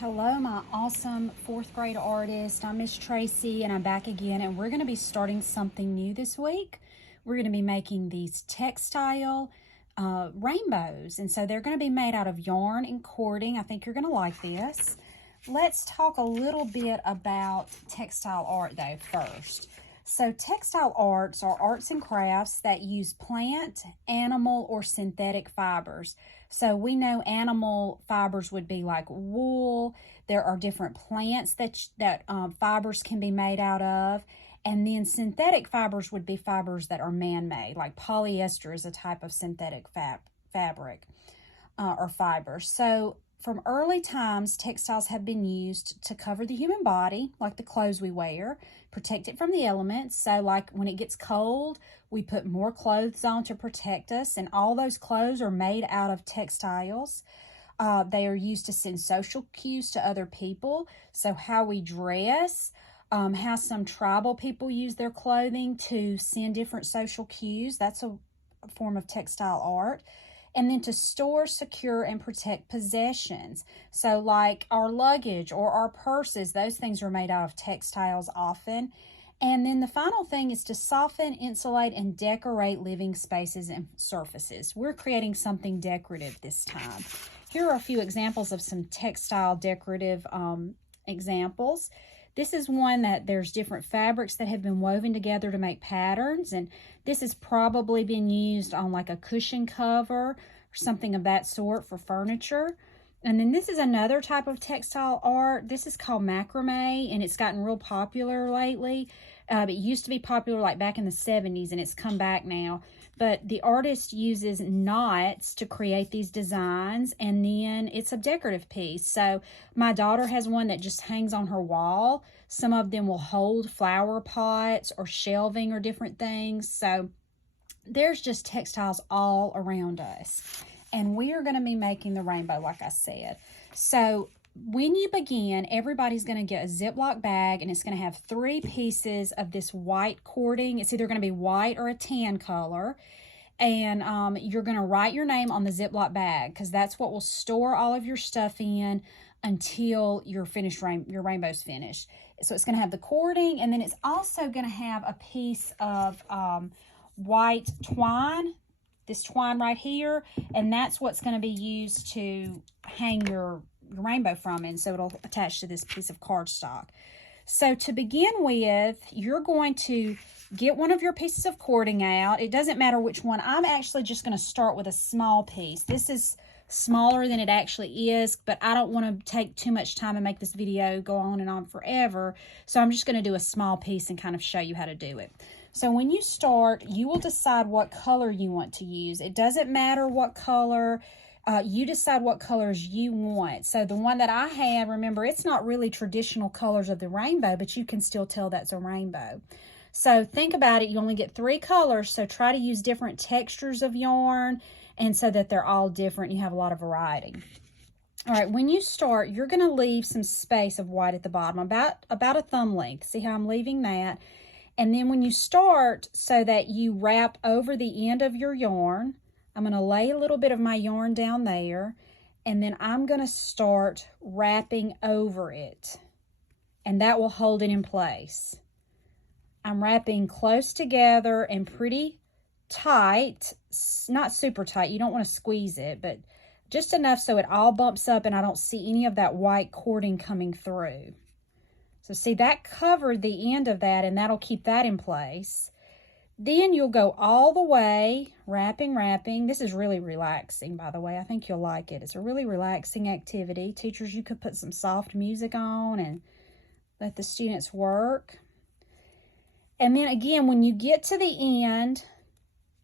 Hello, my awesome fourth grade artist. I'm Miss Tracy and I'm back again, and we're going to be starting something new this week. We're going to be making these textile rainbows, and so they're going to be made out of yarn and cording. I think you're going to like this. Let's talk a little bit about textile art though first. So textile arts are arts and crafts that use plant, animal, or synthetic fibers. So we know animal fibers would be like wool. There are different plants that fibers can be made out of. And then synthetic fibers would be fibers that are man-made, like polyester is a type of synthetic fabric or fiber. So from early times, textiles have been used to cover the human body, like the clothes we wear, protect it from the elements. So like when it gets cold, we put more clothes on to protect us, and all those clothes are made out of textiles. They are used to send social cues to other people. So how we dress, how some tribal people use their clothing to send different social cues. That's a form of textile art. And then to store, secure, and protect possessions. So like our luggage or our purses, those things are made out of textiles often. And then the final thing is to soften, insulate, and decorate living spaces and surfaces. We're creating something decorative this time. Here are a few examples of some textile decorative examples. This is one that there's different fabrics that have been woven together to make patterns, and this has probably been used on like a cushion cover or something of that sort for furniture. And then this is another type of textile art. This is called macrame, and it's gotten real popular lately. It used to be popular like back in the 70s, and it's come back now. But the artist uses knots to create these designs, and then it's a decorative piece. So my daughter has one that just hangs on her wall. Some of them will hold flower pots or shelving or different things. So there's just textiles all around us. And we are going to be making the rainbow, like I said. So when you begin, everybody's going to get a Ziploc bag, and it's going to have 3 pieces of this white cording. It's either going to be white or a tan color. And you're going to write your name on the Ziploc bag, because that's what will store all of your stuff in until your rainbow's finished. So it's going to have the cording, and then it's also going to have a piece of white twine, this twine right here, and that's what's going to be used to hang your rainbow from, and so it'll attach to this piece of cardstock. So to begin with, you're going to get one of your pieces of cording out. It doesn't matter which one. I'm actually just going to start with a small piece. This is smaller than it actually is, but I don't want to take too much time and make this video go on and on forever. So I'm just going to do a small piece and kind of show you how to do it. So when you start, you will decide what color you want to use. It doesn't matter what color. You decide what colors you want. So the one that I have, remember, it's not really traditional colors of the rainbow, but you can still tell that's a rainbow. So think about it. You only get 3 colors, so try to use different textures of yarn, and so that they're all different. You have a lot of variety. All right, when you start, you're going to leave some space of white at the bottom, about a thumb length. See how I'm leaving that? And then when you start, so that you wrap over the end of your yarn, I'm going to lay a little bit of my yarn down there, and then I'm going to start wrapping over it, and that will hold it in place. I'm wrapping close together and pretty tight, not super tight. You don't want to squeeze it, but just enough so it all bumps up and I don't see any of that white cording coming through. So see, that covered the end of that, and that'll keep that in place. Then you'll go all the way, wrapping. This is really relaxing, by the way. I think you'll like it. It's a really relaxing activity. Teachers, you could put some soft music on and let the students work. And then again, when you get to the end,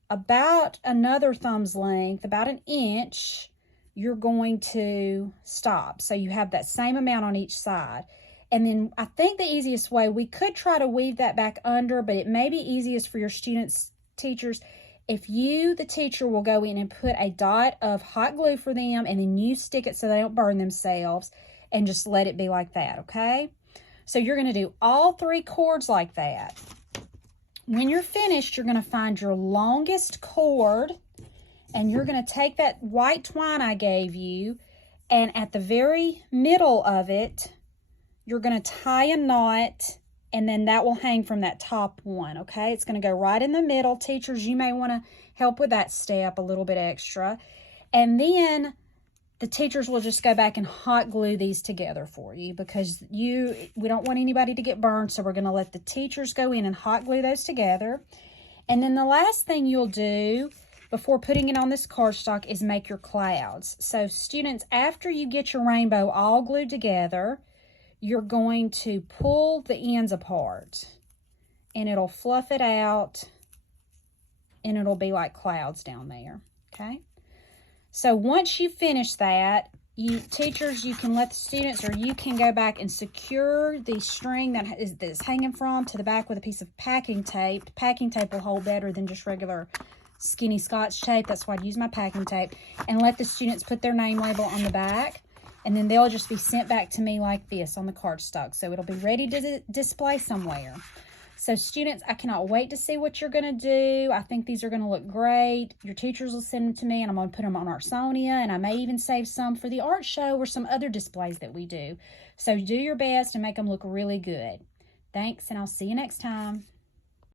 about another thumb's length, about an inch, you're going to stop. So you have that same amount on each side. And then I think the easiest way, we could try to weave that back under, but it may be easiest for your students, teachers, if you, the teacher, will go in and put a dot of hot glue for them, and then you stick it so they don't burn themselves, and just let it be like that, okay? So you're going to do all 3 cords like that. When you're finished, you're going to find your longest cord, and you're going to take that white twine I gave you, And at the very middle of it, you're going to tie a knot, and then that will hang from that top one, okay? It's going to go right in the middle. Teachers, you may want to help with that step a little bit extra. And then the teachers will just go back and hot glue these together for you, because we don't want anybody to get burned, so we're going to let the teachers go in and hot glue those together. And then the last thing you'll do before putting it on this cardstock is make your clouds. So students, after you get your rainbow all glued together, you're going to pull the ends apart, and it'll fluff it out, and it'll be like clouds down there, okay? So once you finish that, teachers, you can let the students, or you can go back and secure the string that is hanging from to the back with a piece of packing tape. Packing tape will hold better than just regular skinny Scotch tape. That's why I use my packing tape. And let the students put their name label on the back, and then they'll just be sent back to me like this on the cardstock. So it'll be ready to display somewhere. So students, I cannot wait to see what you're going to do. I think these are going to look great. Your teachers will send them to me, and I'm going to put them on Artsonia, and I may even save some for the art show or some other displays that we do. So do your best and make them look really good. Thanks, and I'll see you next time.